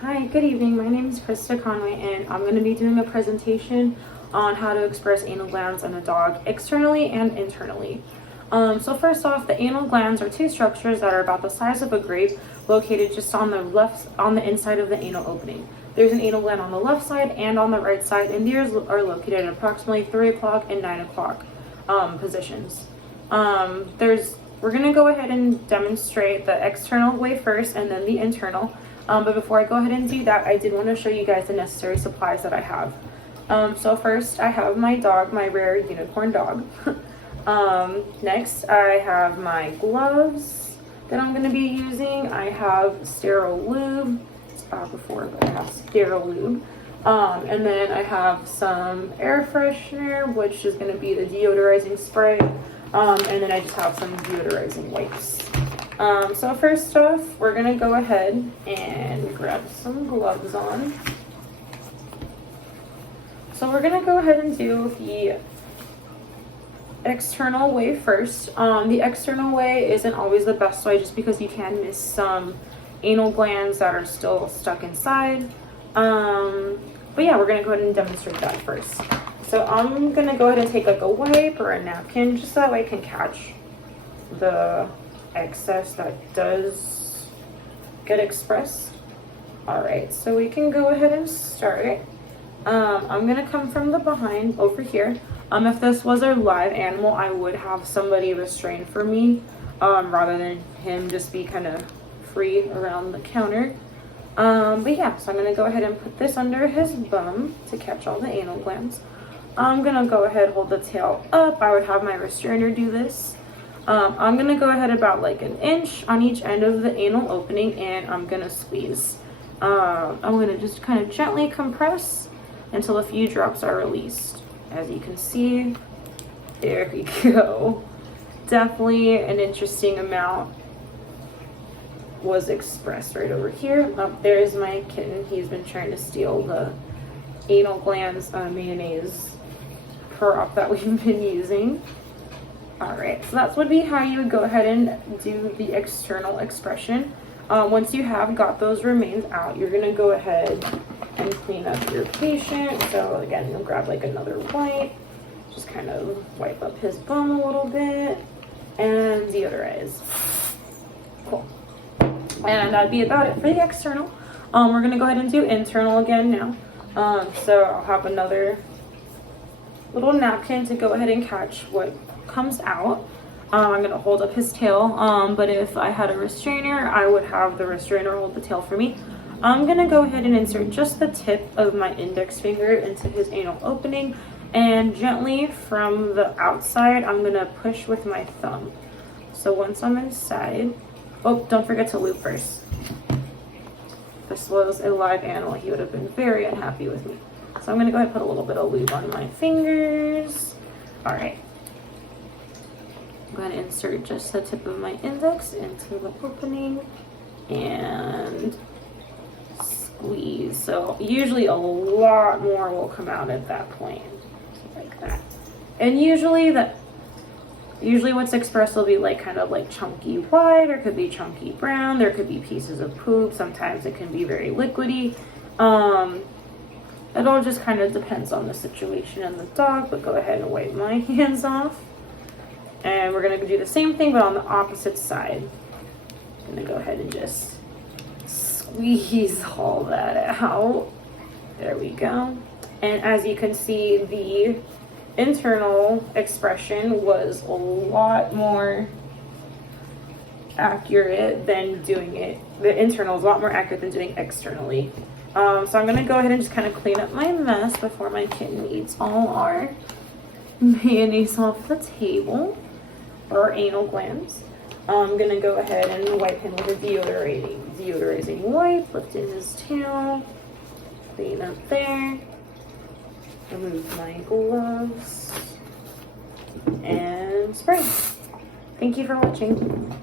Hi, good evening. My name is Krista Conway, and I'm going to be doing a presentation on how to express anal glands in a dog externally and internally. So first off, the anal glands are two structures that are about the size of a grape, located just on the inside of the anal opening. There's an anal gland on the left side and on the right side, and these are located at approximately 3 o'clock and 9 o'clock positions. We're going to go ahead and demonstrate the external way first and then the internal. But before I go ahead and do that, I did want to show you guys the necessary supplies that I have. So first, I have my dog, my rare unicorn dog. Next, I have my gloves that I'm going to be using. I have sterile lube. It's out before, but I have sterile lube. And then I have some air freshener, which is going to be the deodorizing spray. And then I just have some deodorizing wipes. So first off, we're going to go ahead and grab some gloves on. So we're going to go ahead and do the external way first. The external way isn't always the best way just because you can miss some anal glands that are still stuck inside. But yeah, we're going to go ahead and demonstrate that first. So I'm going to go ahead and take like a wipe or a napkin just so that way I can catch the excess that does get expressed. Alright, so we can go ahead and start. I'm going to come from the behind over here. If this was a live animal, I would have somebody restrain for me rather than him just be kind of free around the counter. But yeah, so I'm going to go ahead and put this under his bum to catch all the anal glands. I'm going to go ahead, hold the tail up. I would have my restrainer do this. I'm going to go ahead about like an inch on each end of the anal opening, and I'm going to squeeze. I'm going to just kind of gently compress until a few drops are released. As you can see, there we go. Definitely an interesting amount was expressed right over here. There's my kitten. He's been trying to steal the anal glands mayonnaise prop that we've been using. Alright, so that would be how you would go ahead and do the external expression. Once you have got those remains out, you're going to go ahead and clean up your patient. So again, you'll grab like another wipe, just kind of wipe up his bum a little bit, and deodorize. Cool. And that'd be about it for the external. We're going to go ahead and do internal again now. So I'll have another little napkin to go ahead and catch what comes out. I'm going to hold up his tail, but if I had a restrainer, I would have the restrainer hold the tail for me. I'm going to go ahead and insert just the tip of my index finger into his anal opening, and gently from the outside, I'm going to push with my thumb. So once I'm inside, oh, don't forget to lube first. If this was a live animal, he would have been very unhappy with me. So I'm going to go ahead and put a little bit of lube on my fingers. Alright. I'm going to insert just the tip of my index into the opening and squeeze. So usually a lot more will come out at that point. So like that. And usually what's expressed will be like kind of like chunky white, or it could be chunky brown, there could be pieces of poop, sometimes it can be very liquidy. It all just kind of depends on the situation and the dog, but go ahead and wipe my hands off. And we're going to do the same thing, but on the opposite side. I'm going to go ahead and just squeeze all that out. There we go. And as you can see, the internal expression was a lot more accurate than doing it. The internal is a lot more accurate than doing externally. So I'm going to go ahead and just kind of clean up my mess before my kitten eats all our mayonnaise off the table, or anal glands. I'm going to go ahead and wipe him with a deodorizing wipe, lift in his tail, clean up there, remove my gloves, and spray. Thank you for watching.